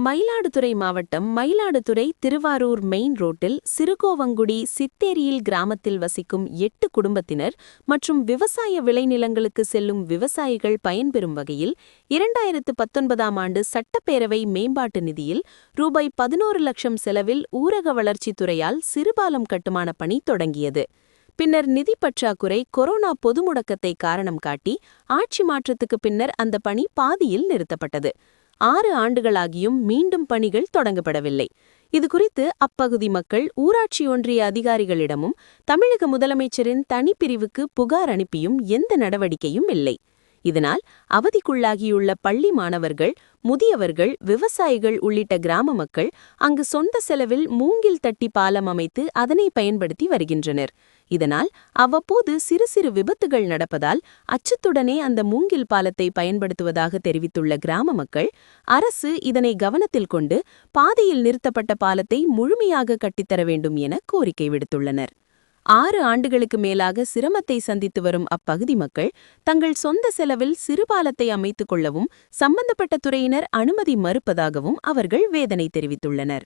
மயிலாடுதுறை மாவட்டம் மயிலாடுதுறை திருவாரூர் மெயின் ரோட்டில் சிறுகோவங்குடி சித்தேரியில் கிராமத்தில் வசிக்கும் எட்டு குடும்பத்தினர் மற்றும் விவசாய விளைநிலங்களுக்கு செல்லும் விவசாயிகள் பயன்பெறும் வகையில் இரண்டாயிரத்து பத்தொன்பதாம் ஆண்டு சட்டப்பேரவை மேம்பாட்டு நிதியில் ரூபாய் பதினோரு லட்சம் செலவில் ஊரக வளர்ச்சித் துறையால் சிறுபாலம் கட்டுமான பணி தொடங்கியது. பின்னர் நிதி பற்றாக்குறை கொரோனா பொது முடக்கத்தை காரணம் காட்டி ஆட்சி மாற்றத்துக்கு பின்னர் அந்த பணி பாதியில் நிறுத்தப்பட்டது. ஆறு ஆண்டுகளாகியும் மீண்டும் பணிகள் தொடங்கப்படவில்லை. இதுகுறித்து அப்பகுதி மக்கள் ஊராட்சி ஒன்றிய அதிகாரிகளிடமும் தமிழக முதலமைச்சரின் தனிப்பிரிவுக்கு புகார் அனுப்பியும் எந்த நடவடிக்கையும் இல்லை. இதனால் அவதிக்குள்ளாகியுள்ள பள்ளி மாணவர்கள் முதியவர்கள் விவசாயிகள் உள்ளிட்ட கிராம மக்கள் அங்கு சொந்த செலவில் மூங்கில் தட்டி பாலம் அமைத்து அதனை பயன்படுத்தி வருகின்றனர். இதனால் அவ்வப்போது சிறு சிறு விபத்துகள் நடப்பதால் அச்சத்துடனே அந்த மூங்கில் பாலத்தை பயன்படுத்துவதாக தெரிவித்துள்ள கிராம மக்கள் அரசு இதனை கவனத்தில் கொண்டு பாதையில் நிறுத்தப்பட்ட பாலத்தை முழுமையாக கட்டித்தர வேண்டும் என கோரிக்கை விடுத்துள்ளனர். ஆறு ஆண்டுகளுக்கு மேலாக சிரமத்தை சந்தித்து வரும் அப்பகுதி மக்கள் தங்கள் சொந்த செலவில் சிறுபாலத்தை அமைத்துக் கொள்ளவும் சம்பந்தப்பட்ட துறையினர் அனுமதி மறுப்பதாகவும் அவர்கள் வேதனை தெரிவித்துள்ளனர்.